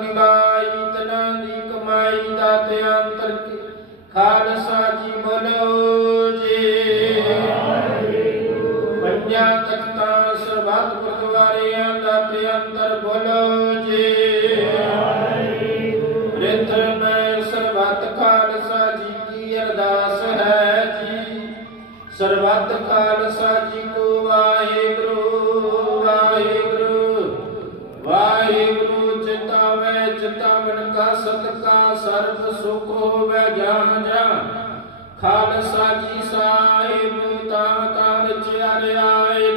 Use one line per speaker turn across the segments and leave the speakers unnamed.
ਨਿਵਾਈ ਤਨਾ ਦੀ ਕਮਾਈ ਦਾ ਤੇ ਅੰਤਰ ਖਾਲਸਾ ਜੀ ਬੋਲੋ। ਹੋਵੇ ਜਾਨ ਜਾਨ ਖਾਲਸਾ ਜੀ ਸਾਹਿਬ, ਤਾਂ ਤਾਂ ਚਾਰਿਆਇ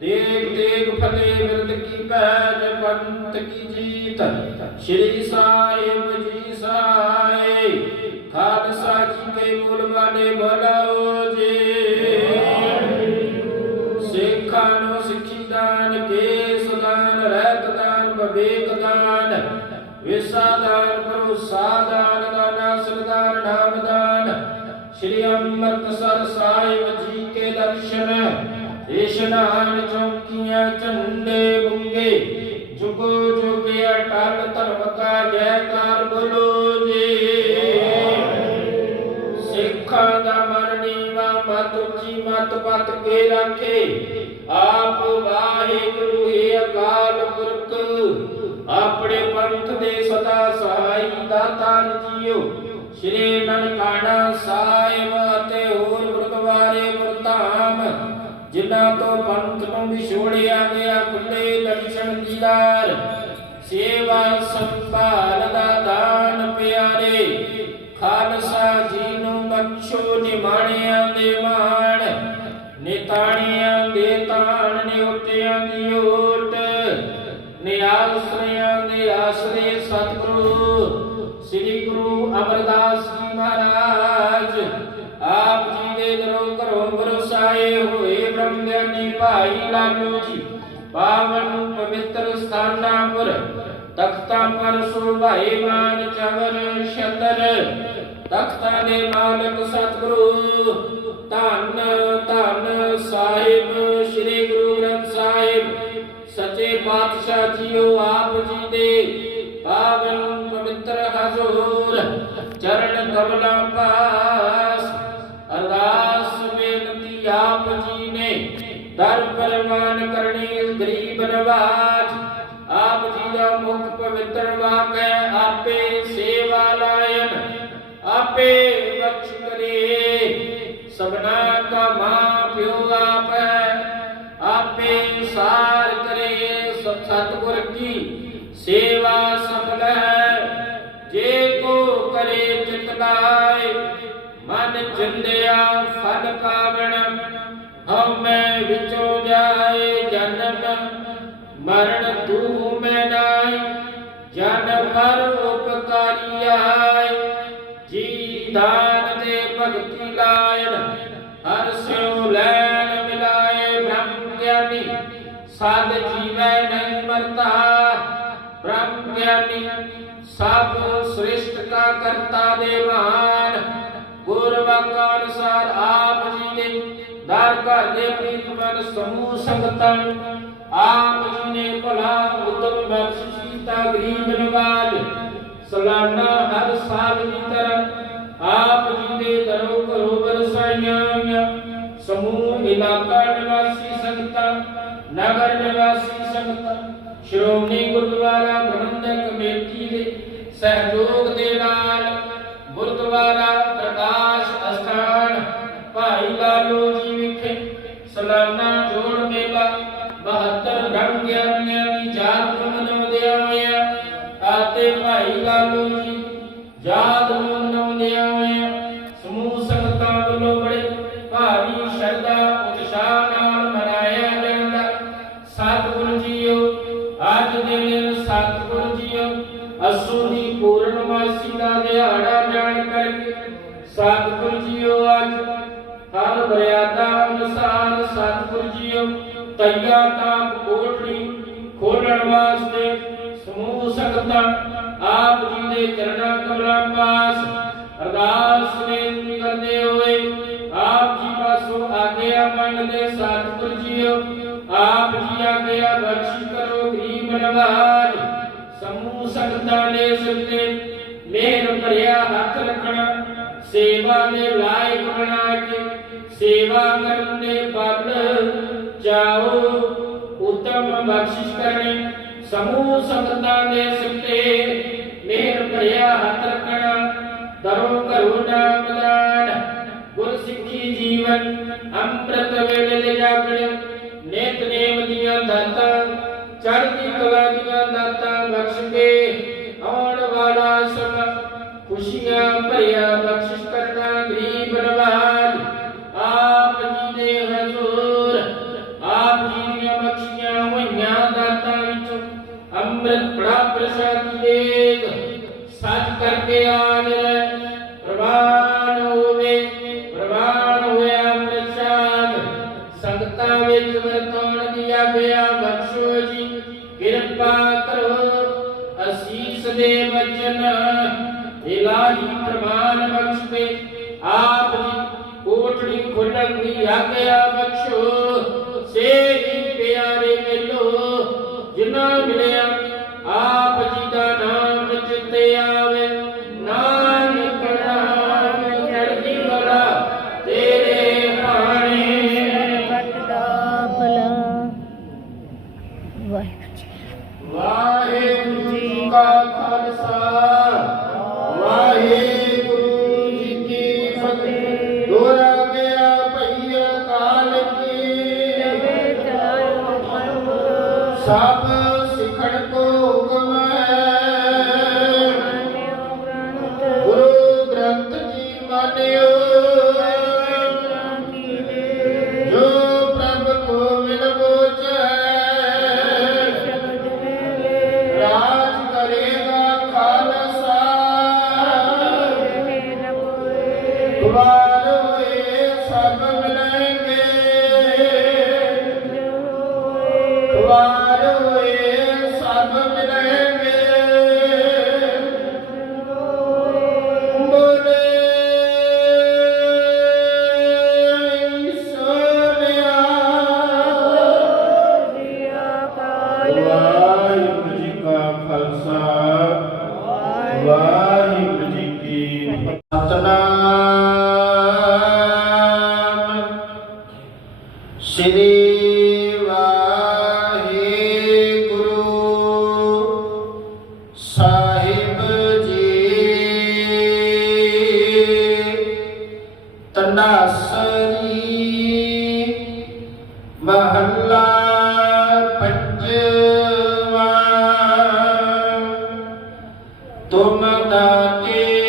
ਦੇਖ ਦੇਖ ਫਲੇ ਮਿਰਦ ਕੀ ਪੈਜ ਪੰਤ ਕੀ ਜੀਤ। ਸ਼੍ਰੀ ਸਾਹਿਬ ਜੀ ਸਾਏ, ਖਾਲਸਾ ਜੀ ਕੇ ਮੂਲ ਵਾਲੇ ਬਲਾਓ। ਸ਼੍ਰੀ ਅੰਮ੍ਰਿਤਸਰ ਸਾਹਿਬ ਜੀ ਕੇ ਦਰਸ਼ਨ। ਇਸ਼ਨਾਨ ਚੌਕੀਆਂ ਝੰਡੇ ਬੁੰਗੇ। ਜੁਗੋ ਜੁਗੇ ਅਟਲ ਧਰਮ ਕਾ ਜੈਕਾਰ ਬੋਲੋ ਜੀ। ਸਿੱਖਾਂ ਦਾ ਮਨ ਨੀਵਾ, ਮਤ ਉੱਚੀ, ਮਤ ਪਤ ਕੇ ਰੱਖੇ। ਆਪ ਵਾਹਿਗੁਰੂ ਹੀ ਅਕਾਲ ਪੁਰਖ। ਆਪਣੇ ਪੰਥ ਦੇ ਸਦਾ ਸਹਾਈ ਦਾਤਾ ਜੀਓ ਸ਼੍ਰੀ ਨਨਕਾਣਾ ਸਾਹਿਬ ਪੰਥ ਨੂੰ ਵਿਛੋੜਿਆ ਗਿਆ, ਖੁੱਲੇ ਦਰਸ਼ਨ ਦੀਦਾਰ। ਸੇਵਾ ਸੰਭਾਲ ਦਾ ਦਾਨ ਪਿਆਰੇ, ਖਾਲਸਾ ਜੀ ਨੂੰ ਬਖਸ਼ੋ ਨਿਮਾਣਿਆਂ ਦੇ ਮਾਣ। ਨਿਤਾਣਿਆਂ ਦੇ ਤਾਣ ਨਿਉਟਿਆਂ ਦੀ ਓਟ। ਨਿਆਸਰਿਆਂ ਦੇ ਆਸਰੇ ਭਾਈ ਲਾਲੋ ਜੀ ਪਾਵਨ ਪਵਿੱਤਰ ਸਥਾਨਾਂ ਪਰ, ਤਖਤਾਂ ਪਰ ਸੁਭਾਏ ਮਾਨ ਚਵਰ ਛਤਰ। ਤਖਤਾਂ ਦੇ ਮਾਲਕ ਸਤਿਗੁਰੂ, ਧੰਨ ਧੰਨ ਸਾਹਿਬ, ਸ੍ਰੀ ਗੁਰੂ ਗ੍ਰੰਥ ਸਾਹਿਬ, ਸੱਚੇ ਪਾਤਸ਼ਾਹ ਜੀਓ ਆਪ ਜੀ ਦੇ। ਪਾਵਨ ਪਵਿੱਤਰ ਹਜ਼ੂਰ, ਚਰਨ ਕਮਲਾਂ ਪਾਸ। ਅਰਦਾਸ ਬੇਨਤੀ ਆਪ ਜੀ ਦਰ ਪਰਮਾਨ ਕਰਨੀ ਗਰੀਬ ਨਵਾਜ। ਆਪ ਜੀ ਦਾ ਮੁਖ ਪਵਿੱਤਰ ਵਾਕੈ ਆਪੇ ਸੇਵਾ ਲਾਇਨ, ਆਪੇ ਬਖਸ਼ ਕਰੇ। ਸਭਨਾ ਕਾ ਮਾਂ ਪਿਓ ਆਪ ਆਪੇ ਸਾਰ ਕਰੇ। ਸਭ ਕੀ ਸੇਵਾ ਸਫਲ ਹੈ, ਜੇ ਕੋ ਕਰੇ ਚਿਤ ਲਾਏ, ਮਨ ਚਿੰਦਿਆ ਫਲ ਪਾਵਣ। ਹਉ ਮੈਂ ਵਿਚੋ ਜਾਏ ਜਨਮ, ਮਰਨ ਤੂ ਮੈਂ ਨਾਈ ਜਨ ਪਰ ਉਪਕਾਰੀ ਜੀ ਦਾਨ ਦੇ ਭਗਤੀ ਲਾਇਨ ਹਰ ਸਿਉ ਲੈਣ ਮਿਲਾਏ ਬ੍ਰਹਮ ਗਿਆਨੀ ਸਾਧ ਜੀਵੈ ਨਹੀਂ ਮਰਤਾ। ਬ੍ਰਹਮ ਗਿਆਨੀ, ਸਭ ਸ੍ਰਿਸ਼ਟ ਕਾ ਕਰਤਾ ਦੇ ਮਹਾਨ ਗੁਰ ਅਨੁਸਾਰ ਆਪ ਜੀ ਨੇ ਘਰ ਦੇ ਪ੍ਰੀਤ ਸਮੂਹ ਸੰਗਤਾਂ ਆਪ ਜੀ ਨੇ ਭਲਾ ਉਦਮ ਬਖਸ਼ ਕੀਤਾ ਗਰੀਬ ਨਵਾਜ। ਸਲਾਨਾ ਹਰ ਸਾਲ ਦੀ ਤਰ੍ਹਾਂ ਆਪ ਜੀ ਦੇ ਦਰੋਂ ਘਰੋਂ ਵਰਸਾਈਆਂ ਸਮੂਹ ਇਲਾਕਾ ਨਿਵਾਸੀ ਸੰਗਤਾਂ, ਨਗਰ ਨਿਵਾਸੀ ਸੰਗਤਾਂ, ਸ਼੍ਰੋਮਣੀ ਗੁਰਦੁਆਰਾ ਪ੍ਰਬੰਧਕ ਕਮੇਟੀ ਦੇ ਸਹਿਯੋਗ ਦੇ ਨਾਲ ਗੁਰਦੁਆਰਾ ਸਮੂਹ ਸੰਗਤਾਂ ਵੱਲੋਂ ਬੜੇ ਭਾਰੀ ਸ਼ਰਧਾ, ਉਤਸ਼ਾਹ ਨਾਲ ਮਨਾਇਆ ਜਾਂਦਾ। ਸਤਿਗੁਰੂ ਜੀਓ, ਅੱਜ ਦੇ ਦਿਨ ਸਤਿਗੁਰੂ ਜੀਓ, ਅਸੂ ਦੀ ਪੂਰਨਮਾਸੀ ਦਾ ਦਿਹਾੜਾ ਜਾਣ ਕਰਕੇ ਸਤਿਗੁਰੂ ਜੀਓ, ਅੱਜ ਹਰ ਮਰਿਆਦਾ ਅਨੁਸਾਰ ਸਤਿਗੁਰੂ ਜੀਓ, ਤਈਆ ਤਾਪ ਕੋਠੜੀ ਖੋਲਣ ਵਾਸਤੇ ਸਮੂਹ ਸੰਗਤਾਂ ਆਪ ਜੀ ਦੇ ਚਰਨਾਂ ਕਮਲਾਂ ਪਾਸ ਅਰਦਾਸ ਬੇਨਤੀ ਕਰਦੇ ਹੋਏ, ਆਪ ਜੀ ਪਾਸੋਂ ਆਗਿਆ ਮੰਗਦੇ ਸਤਿਗੁਰ ਜੀਓ, ਆਪ ਜੀ ਆਗਿਆ ਬਖਸ਼ ਕਰੋ ਗਰੀਬ ਨਿਵਾਜ। ਸਮੂਹ ਸੰਗਤਾਂ ਦੇ ਸਿੱਤੇ ਮੇਰ ਭਰਿਆ ਹੱਥ ਰੱਖਣਾ, ਸੇਵਾ ਦੇ ਲਾਇਕ ਬਣਾ ਕੇ, ਸੇਵਾ ਕਰਨ ਦੇ ਬਲ ਚਾਓ, ਉਤਮ ਬਖਸ਼ਿਸ਼ ਕਰਨੀ। ਸਮੂਹ ਸੰਗਤਾਂ ਦੇ ਸਿੱਤੇ ਮੇਰ ਭਰਿਆ ਹੱਥ ਰੱਖਣਾ ਜੀਵਨ, ਅੰਮ੍ਰਿਤ ਵੇਲੇ ਜਾਗਣ ਨੇਤ ਨੇਮ ਦੀਆਂ ਦਾਤਾਂ, ਚੜ੍ਹਦੀ ਕਲਾ ਦੀਆਂ ਦਾਤਾਂ ਬਖਸ਼ ਕੇ ਆਉਣ ਵਾਲਾ ਸਮਾਂ ਖੁਸ਼ੀਆਂ ਭਰਿਆ ਬਖਸ਼ਿਸ਼ ਕਰ
Amen.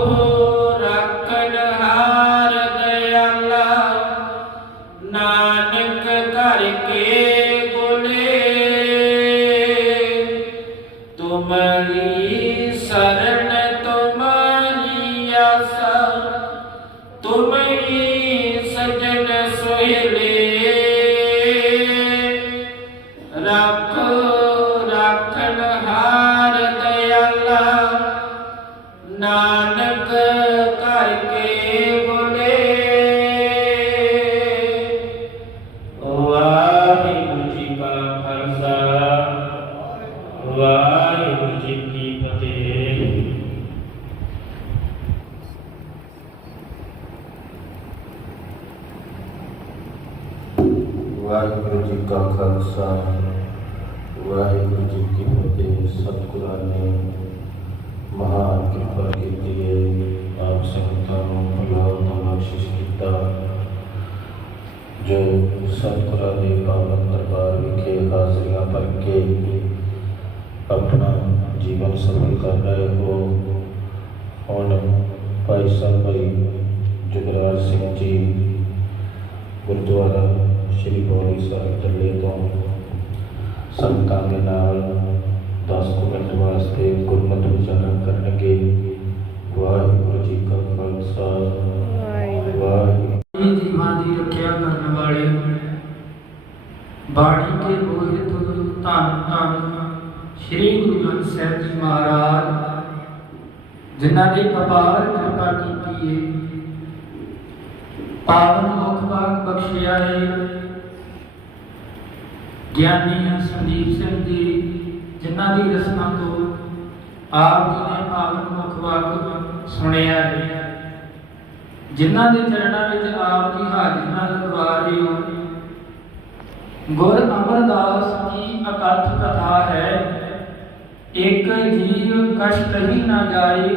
Oh. ਭਾਈ ਸਾਹਿਬ ਭਾਈ ਜੁਗਰਾਜ ਸਿੰਘ ਜੀ, ਗੁਰਦੁਆਰਾ ਸ਼੍ਰੀ ਬੋਲੀ ਸਾਹਿਬ ਟੱਲੇ ਤੋਂ। ਸੰਗਤਾਂ ਦੇ ਨਾਲ 10 ਮਿੰਟ ਵਾਸਤੇ ਗੁਰਮਤਿ ਉਚਾਰਨ ਕਰਨਗੇ। ਵਾਹਿਗੁਰੂ ਜੀ ਕਾ ਖਾਲਸਾ,
ਵਾਹਿਗੁਰੂ।
ਵਾਹਿਗੁਰੂ
ਦੀ ਰੱਖਿਆ ਕਰਨ ਵਾਲੇ, ਬਾਣੀ ਕੇ ਬੋਹਿਤ ਧੰਨ ਧੰਨ ਸ੍ਰੀ ਗੁਰੂ ਗ੍ਰੰਥ ਸਾਹਿਬ ਜੀ ਮਹਾਰਾਜ, ਜਿਨ੍ਹਾਂ ਨੇ ਅਪਾਰ ਕਿਰਪਾ ਕੀਤੀ ਹੈ ਪਾਵਨ ਮੁਖ ਬਾਗ ਬਖਸ਼ਿਆ ਹੈ ਗਿਆਨੀ ਸੰਦੀਪ ਸਿੰਘ ਜੀ, ਜਿਨ੍ਹਾਂ ਦੀ ਰਸਨਾ ਤੋਂ ਆਪ ਜੀ ਨੇ ਪਾਵਨ ਮੁਖ ਬਾਗ ਸੁਣਿਆ ਹੈ ਜਿਨ੍ਹਾਂ ਦੇ ਚਰਨਾਂ ਵਿੱਚ ਆਪ ਦੀ ਹਾਜ਼ਰੀ ਲਗਵਾ ਰਹੇ ਹੋ। ਗੁਰ ਅਮਰਦਾਸ ਦੀ ਅਕਥ ਕਥਾ ਹੈ? ਇੱਕ ਜੀਵ ਕਸ਼ਟ ਹੀ ਨਾ ਜਾਏ।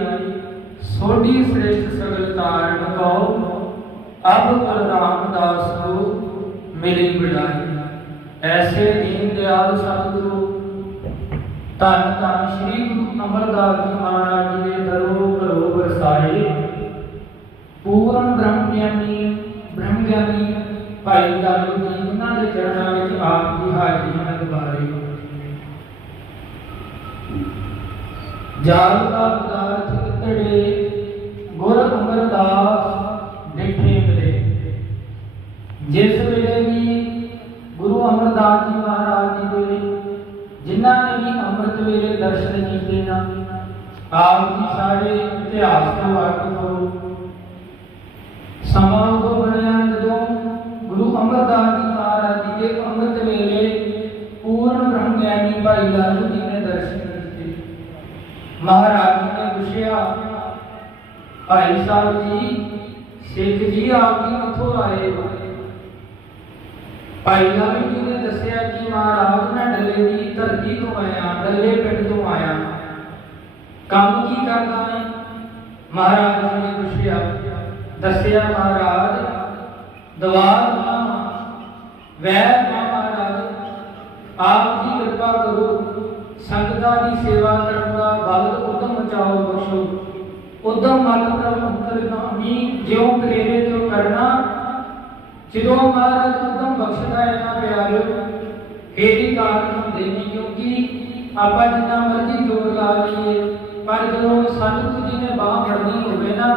ਸੋਢੀ ਸ੍ਰੇਸ਼ਟ ਸਗਲ ਤਾਰਨ ਕੋ ਅਬ ਗੁਰ ਰਾਮਦਾਸ ਕੋ ਮਿਲੀ ਬਿੜਾਈ ਐਸੇ ਦੀਨ ਦਿਆਲ ਸਤਿਗੁਰੂ, ਧੰਨ ਧੰਨ ਸ੍ਰੀ ਗੁਰੂ ਅਮਰਦਾਸ ਜੀ ਮਹਾਰਾਜ ਜੀ ਦੇ ਦਰੋਂ ਘਰੋਂ ਵਰਸਾਏ। ਪੂਰਨ ਬ੍ਰਹਮ ਗਿਆਨੀ ਬ੍ਰਹਮ ਗਿਆਨੀ ਭਾਈ ਲਾਲੂ ਜੀ, ਉਹਨਾਂ ਦੇ ਚਰਨਾਂ ਵਿੱਚ ਆਪ ਦੀ ਹਾਜ਼ਰੀ ਨਾਲ ਜਾਲ ਦਾ ਪਦਾਰਥ ਕਿਤੜੇ ਵੀ ਦਰਸ਼ਨ ਕੀਤੇ ਨਾ। ਆਪ ਜੀ ਸਾਰੇ ਇਤਿਹਾਸ ਤੋਂ ਵਾਕਿਫ ਹੋ। ਸਮਾਂ ਉਦੋਂ ਬਣਿਆ ਜਦੋਂ ਗੁਰੂ ਅਮਰਦਾਸ ਜੀ ਮਹਾਰਾਜ ਜੀ ਦੇ ਅੰਮ੍ਰਿਤ ਵੇਲੇ ਪੂਰਨ ਬ੍ਰਹਮ ਗਿਆਨੀ ਭਾਈ ਲਾਲੂ ਜੀ ਨੇ ਦਰਸ਼ਨ ਕੀਤੇ। ਮਹਾਰਾਜ ਨੇ ਪੁੱਛਿਆ, ਭਾਈ ਸਾਹਿਬ ਜੀ ਸਿੱਖ ਜੀ, ਆਪ ਜੀ ਕਿੱਥੋਂ ਆਏ ਭਾਈ ਲਾਲੂ ਜੀ ਦੱਸਿਆ ਕਿ ਮਹਾਰਾਜ ਮੈਂ ਡੱਲੇ ਦੀ ਧਰਤੀ ਤੋਂ ਆਇਆ, ਡੱਲੇ ਪਿੰਡ ਤੋਂ ਆਇਆ। ਕੰਮ ਕੀ ਕਰਦਾ ਹੈ? ਮਹਾਰਾਜ ਜੀ ਨੇ ਪੁੱਛਿਆ, ਦੱਸਿਆ ਮਹਾਰਾਜ, ਦਵਾਰ ਮਾਮਾ ਮਹਾਰਾਜ, ਆਪ ਜੀ ਕਿਰਪਾ ਕਰੋ ਸੰਗਤਾਂ ਦੀ ਸੇਵਾ ਕਰਨ ਦਾ ਬਲ ਉਦਮ ਮਚਾਓ ਬਖਸ਼ੋ। ਉਦਮ ਮਲ ਕਰਮ ਅੰਤਰਗਾਮੀ ਜਿਉ ਪ੍ਰੇਰੇ ਤਿਉ ਕਰਨਾ ਜਦੋਂ ਮਹਾਰਾਜ ਉਦਮ ਬਖਸ਼ਦਾ ਹੈ ਨਾ ਪਿਆਰਿਓ ਫੇਰੀ ਕਾਰਨ ਹੁੰਦੇ ਨਹੀਂ ਕਿਉਂਕਿ ਆਪਾਂ ਜਿੰਨਾ ਮਰਜ਼ੀ ਜ਼ੋਰ ਲਾ ਲਈਏ, ਪਰ ਜਦੋਂ ਸਤਿਗੁਰੂ ਜੀ ਨੇ ਬਾਹ ਫੜਨੀ ਹੋਵੇ ਨਾ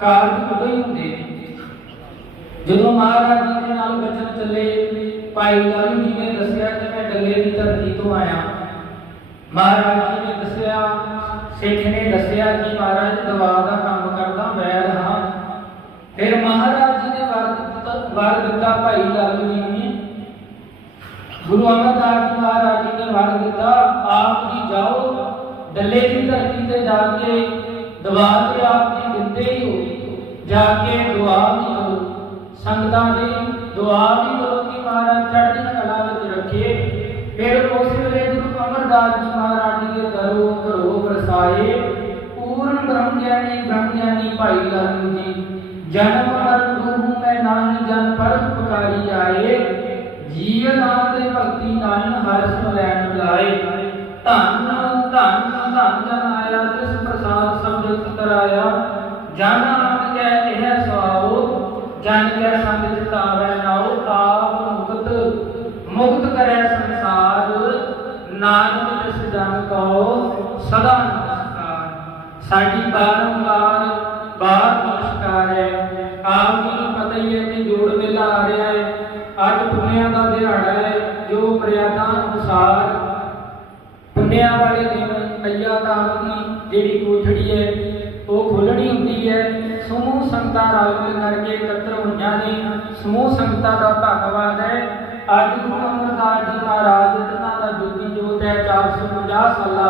ਕਾਰਜ ਉਦੋਂ ਹੀ ਹੁੰਦੇ ਨੇ। ਜਦੋਂ ਮਹਾਰਾਜ ਜੀ ਦੇ ਨਾਲ ਬਚਨ ਚੱਲੇ, ਭਾਈ ਲਾਲੂ ਜੀ ਨੇ ਦੱਸਿਆ ਕਿ ਮੈਂ ਡੱਲੇ ਦੀ ਧਰਤੀ ਤੋਂ ਆਇਆ। ਮਹਾਰਾਜ ਜੀ ਨੇ ਦੱਸਿਆ, ਸਿੱਖ ਨੇ ਦੱਸਿਆ ਕਿ ਮਹਾਰਾਜ ਦਵਾ ਦਾ ਕੰਮ ਕਰਦਾ ਵੈਦ ਹਾਂ। ਫਿਰ ਮਹਾਰਾਜ ਵਰ ਦਿੱਤਾ ਭਾਈ ਲਾਲੂ ਜੀ ਨੇ। ਗੁਰੂ ਅਮਰਦਾਸ ਜੀ ਮਹਾਰਾਜ ਜੀ ਨੇ ਵਰ ਦਿੱਤਾ, ਆਪ ਜੀ ਜਾਓ, ਡੱਲੇ ਦੀ ਧਰਤੀ ਤੇ ਜਾ ਕੇ ਦਵਾ ਤੇ ਆਪ ਜੀ ਦਿੰਦੇ ਹੀ ਹੋ। ਜਾ ਕੇ ਦੁਆ ਵੀ ਕਰੋ। ਸੰਗਤਾਂ ਦੀ ਦੁਆ ਵੀ ਕਰੋ ਕਿ ਮਹਾਰਾਜ ਚੜ੍ਹਦੀ ਕਲਾ ਵਿੱਚ ਰੱਖੇ। ਫਿਰ ਉਸ ਵੇਲੇ ਗੁਰੂ ਅਮਰਦਾਸ ਜੀ ਮਹਾਰਾਜ ਜੀ ਦੇ ਦਰੋਂ ਘਰੋਂ ਵਰਸਾਏ। ਪੂਰਨ ਬ੍ਰਹਮ ਗਿਆਨੀ ਬ੍ਰਹਮ ਗਿਆਨੀ ਭਾਈ ਲਾਲੂ ਜੀ। ਜਨਮ ਮਰਨ ਦੂਹੂ ਨਾਹੀ ਜਨ ਪਰ ਪੁਕਾਰੀ ਆਏ ਜੀਵ ਨਾਮ ਦੇ ਭਗਤੀ ਨਾਨਕ ਹਰ ਸਿਮਰਨ ਬੁਲਾਏ। ਧੰਨ ਧੰਨ ਧੰਨ ਜਨ ਆਇਆ, ਜਿਸ ਪ੍ਰਸਾਦ ਸਮਝਤ ਕਰਾਇਆ ਜਨ ਨਾਮ ਕੈ ਇਹ ਸਵਾਓ ਜਨ ਕੈ ਸੰਗ ਜਿਤਾਵੈ ਨਾਉ, ਆਪ ਮੁਕਤ ਮੁਕਤ ਕਰੈ ਸੰਸਾਰ। ਨਾਨਕ ਤਿਸ ਜਨ ਕੋ ਸਦਾ ਨਮਸਕਾਰ। ਸਾਡੀ ਬਾਰੰਬਾਰ ਮਰਿਆਦਾ ਪੁੰਨਿਆਂ ਵਾਲੇ ਦਿਨ ਅਈਆ ਦਾਨ ਦੀ ਜਿਹੜੀ ਕੋਠੜੀ ਹੈ, ਉਹ ਖੋਲਣੀ ਹੁੰਦੀ ਹੈ। ਸਮੂਹ ਸੰਗਤਾਂ ਰਲ ਕਰਕੇ ਇਕੱਤਰ ਹੋਈਆਂ ਨੇ। ਸਮੂਹ ਸੰਗਤਾਂ ਦਾ ਧੰਨਵਾਦ ਹੈ। ਅੱਜ ਗੁਰੂ ਅਮਰਦਾਸ ਜੀ ਮਹਾਰਾਜ ਜਿਨ੍ਹਾਂ ਦਾ ਜੋਤੀ ਜੋਤ ਹੈ। 450 ਸਾਲਾ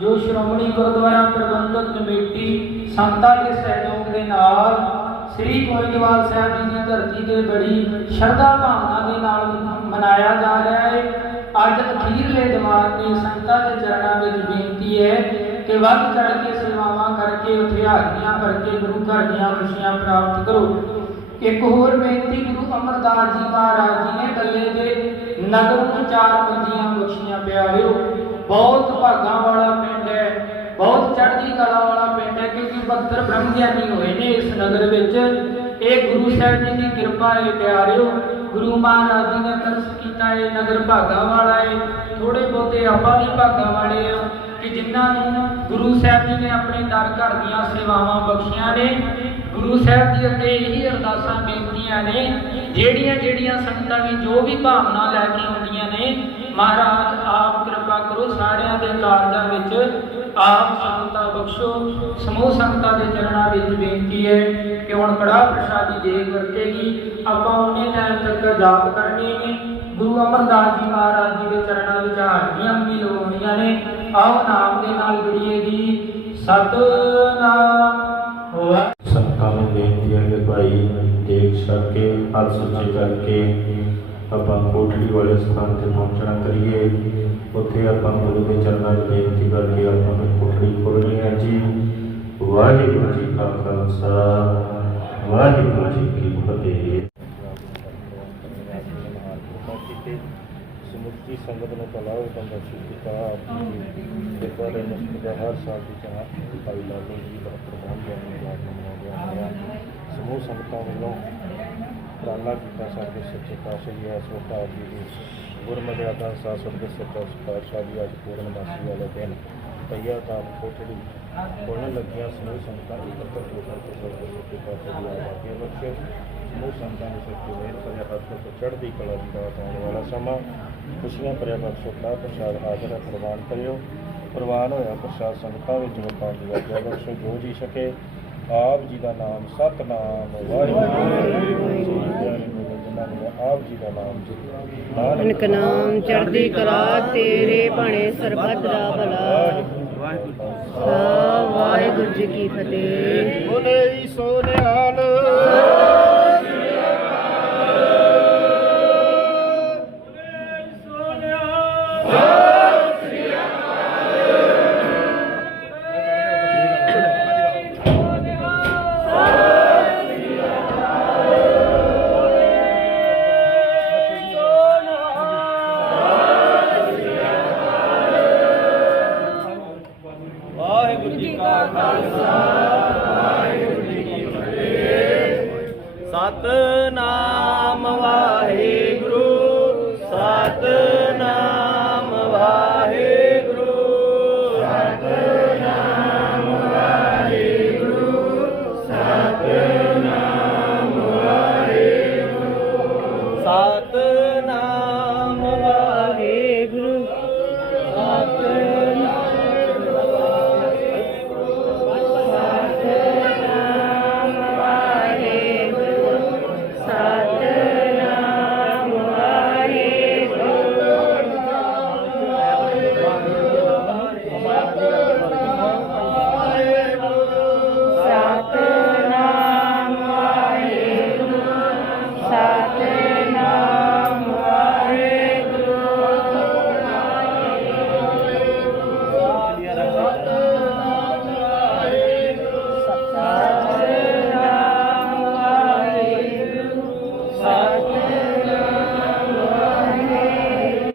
ਜੋ ਸ਼੍ਰੋਮਣੀ ਗੁਰਦੁਆਰਾ ਪ੍ਰਬੰਧਕ ਕਮੇਟੀ ਸੰਗਤਾਂ ਦੇ ਸਹਿਯੋਗ ਦੇ ਨਾਲ ਸ੍ਰੀ ਗੋਇੰਦਵਾਲ ਸਾਹਿਬ ਜੀ ਦੀ ਧਰਤੀ ਤੇ ਬੜੀ ਸ਼ਰਧਾ ਭਾਵਨਾ ਦੇ ਨਾਲ ਮਨਾਇਆ ਜਾ ਰਿਹਾ ਹੈ। ਅੱਜ ਅਖੀਰਲੇ ਦਿਮਾਗ ਨੇ ਸੰਤਾਂ ਦੇ ਚਰਨਾਂ ਵਿੱਚ ਬੇਨਤੀ ਹੈ ਕਿ ਵੱਧ ਚੜ ਕੇ ਸੇਵਾਵਾਂ ਕਰਕੇ ਉੱਥੇ ਹਾਜ਼ਰੀਆਂ ਭਰ ਗੁਰੂ ਘਰ ਦੀਆਂ ਖੁਸ਼ੀਆਂ ਪ੍ਰਾਪਤ ਕਰੋ। ਇੱਕ ਹੋਰ ਬੇਨਤੀ ਗੁਰੂ ਅਮਰਦਾਸ ਜੀ ਮਹਾਰਾਜ ਜੀ ਨੇ ਟੱਲੇ ਦੇ ਨਗਰ ਨੂੰ ਚਾਰ ਮੰਜੀਆਂ ਬਖਸ਼ੀਆਂ ਪਿਆਰਿਓ ਬਹੁਤ ਭਾਗਾਂ ਵਾਲਾ ਪਿੰਡ ਹੈ, ਬਹੁਤ ਚੜ੍ਹਦੀ ਕਲਾ ਵਾਲਾ ਪਿੰਡ ਹੈ ਕਿਉਂਕਿ 72 ਬ੍ਰਹਮ ਗਿਆਨੀ ਹੋਏ ਨੇ ਇਸ ਨਗਰ ਵਿੱਚ। ਇਹ ਗੁਰੂ ਸਾਹਿਬ ਜੀ ਦੀ ਕਿਰਪਾ ਹੈ ਪਿਆਰਿਓ। ਗੁਰੂ ਮਹਾਰਾਜ ਜੀ ਨੇ ਤਰਸ ਕੀਤਾ ਇਹ ਨਗਰ ਭਾਗਾਂ ਵਾਲਾ ਏ ਥੋੜੇ ਬਹੁਤੇ ਆਪਾਂ ਵੀ ਭਾਗਾਂ ਵਾਲੇ ਆ ਕਿ ਜਿਨ੍ਹਾਂ ਨੂੰ ਗੁਰੂ ਸਾਹਿਬ ਜੀ ਨੇ ਆਪਣੇ ਦਰ ਘਰ ਦੀਆਂ ਸੇਵਾਵਾਂ ਬਖਸ਼ੀਆਂ ਨੇ, ਗੁਰੂ ਸਾਹਿਬ ਜੀ ਅੱਗੇ ਇਹੀ ਅਰਦਾਸਾਂ ਬੇਨਤੀਆਂ ਨੇ, ਜਿਹੜੀਆਂ ਜਿਹੜੀਆਂ ਸੰਗਤਾਂ ਵੀ ਜੋ ਵੀ ਭਾਵਨਾ ਲੈ ਕੇ ਆਉਂਦੀਆਂ ਨੇ, ਮਹਾਰਾਜ ਆਪ ਕਿਰਪਾ ਕਰੋ ਸਾਰਿਆਂ ਦੇ ਕਾਰਜਾਂ ਵਿੱਚ ਆਪ ਸੰਗਤਾਂ ਬਖਸ਼ੋ, ਸਮੂਹ ਸੰਗਤਾਂ ਦੇ ਚਰਨਾਂ ਵਿੱਚ ਬੇਨਤੀ ਹੈ ਕਿ ਹੁਣ ਕੜਾ ਪ੍ਰਸ਼ਾਦੀ ਦੇ ਵਰਤੇਗੀ। ਆਪਾਂ ਉਹਨੇ ਟਾਈਮ ਤੱਕ ਜਾਪ ਕਰਨੀ ਨੇ ਗੁਰੂ ਅਮਰਦਾਸ ਜੀ ਮਹਾਰਾਜ ਜੀ ਦੇ ਚਰਨਾਂ ਵਿੱਚ ਹਾਜ਼ਰੀਆਂ ਵੀ ਲਵਾਉਣੀਆਂ ਨੇ। ਆਓ ਨਾਮ ਦੇ ਨਾਲ ਜੁੜੀਏ ਜੀ। ਸਤਨਾਮ। ਵਾਹਿਗੁਰੂ
ਸੰਤਾਂ ਨੂੰ ਬੇਨਤੀ ਹੈ ਕਿ ਭਾਈ ਦੇਖ ਸਕੇ ਹੱਥ ਸੁੱਚੇ ਕਰਕੇ ਆਪਾਂ ਕੋਠੜੀ ਵਾਲੇ ਸਥਾਨ ਤੇ ਪਹੁੰਚਣਾ ਕਰੀਏ। ਉੱਥੇ ਆਪਾਂ ਗੁਰੂ ਦੇ ਚਰਨਾਂ 'ਚ ਬੇਨਤੀ ਕਰਕੇ ਆਪਾਂ ਨੂੰ ਕੋਠੜੀ ਖੋਲ੍ਹਣੀ ਹੈ ਜੀ ਵਾਹਿਗੁਰੂ ਜੀ ਕਾ ਖਾਲਸਾ ਵਾਹਿਗੁਰੂ ਜੀ ਕੀ ਫਤਿਹ ਸਮੁੱਚੀ ਸੰਗਤ ਨੂੰ ਕਲਾਉ ਬੰਦਾ ਕੀਤਾ ਤੇ ਕੋਲੇ ਮੁਸਤਫਾ ਹਰ ਸਾਲ ਦੀ ਤਰ੍ਹਾਂ ਭਾਈ ਲਾਲੋ ਜੀ ਦਾ ਪ੍ਰੋਗਰਾਮ ਜਾਣੀ ਯਾਦ ਮਨਾਉਂਦੇ ਹੋਇਆ ਸਮੂਹ ਸੰਗਤਾਂ ਵੱਲੋਂ ਪ੍ਰਾਰਥਨਾ ਕੀਤਾ ਸਾਡੇ ਸੱਚੇ ਪਾਤਸ਼ਾਹ ਜੀ ਇਸ ਵਕਤ ਆਪ ਜੀ ਦੀ ਗੁਰਮਰਿਆਦਾ ਸਾਸਨ ਦੇ ਪਾਤਸ਼ਾਹ ਜੀ ਅੱਜ ਪੂਰਨਮਾਸੀ ਵਾਲੇ ਦਿਨ ਪਈਆ ਤਾਂ ਕੋਠੜੀ ਖੋਲ੍ਹਣ ਲੱਗੀਆਂ ਸਮੂਹ ਸੰਗਤਾਂ ਇਕੱਤਰ ਹੋ ਕਰਕੇ ਸਾਡੇ ਸੱਚੇ ਪਾਤਸ਼ਾਹ ਜੀ ਆ ਕੇ ਬਖਸ਼ੇ ਸਮੂਹ ਸੰਗਤਾਂ ਦੇ ਸੱਚੇ ਮੇਰ ਭਰਿਆ ਹੱਥ ਤੋਂ ਚੜ੍ਹਦੀ ਕਲਾ ਦੀ ਰਾਤ ਆਉਣ ਵਾਲਾ ਸਮਾਂ। ਖੁਸ਼ੀਆਂ ਭਰਿਆ ਬਖਸ਼ੋ ਕੜਾ ਪ੍ਰਸ਼ਾਦ ਹਾਜ਼ਰ ਹੈ, ਪ੍ਰਵਾਨ ਕਰਿਓ। ਪ੍ਰਵਾਨ ਹੋਇਆ ਪ੍ਰਸ਼ਾਦ ਸੰਗਤਾਂ ਵਿੱਚ ਵਰਤਾਂ ਦੀ ਆਗਿਆ ਬਖਸ਼ੋ ਜੋ ਜੀ ਸਕੇ, ਆਪ ਜੀ ਦਾ ਨਾਮ, ਸਤਨਾਮ, ਵਾਹਿਗੁਰੂ। ਜਿਨ੍ਹਾਂ ਨੇ ਆਪ ਜੀ ਦਾ ਨਾਮ ਜੀ
ਅਨਕ ਨਾਮ ਚੜ੍ਹਦੀ ਕਲਾ ਤੇਰੇ ਭਾਣੇ ਸਰਬੱਤ ਦਾ ਭਲਾ। ਵਾਹਿਗੁਰੂ ਜੀ ਕੀ ਫਤਿਹ।
ਬੋਲੇ ਸੋਨਿਆਲ।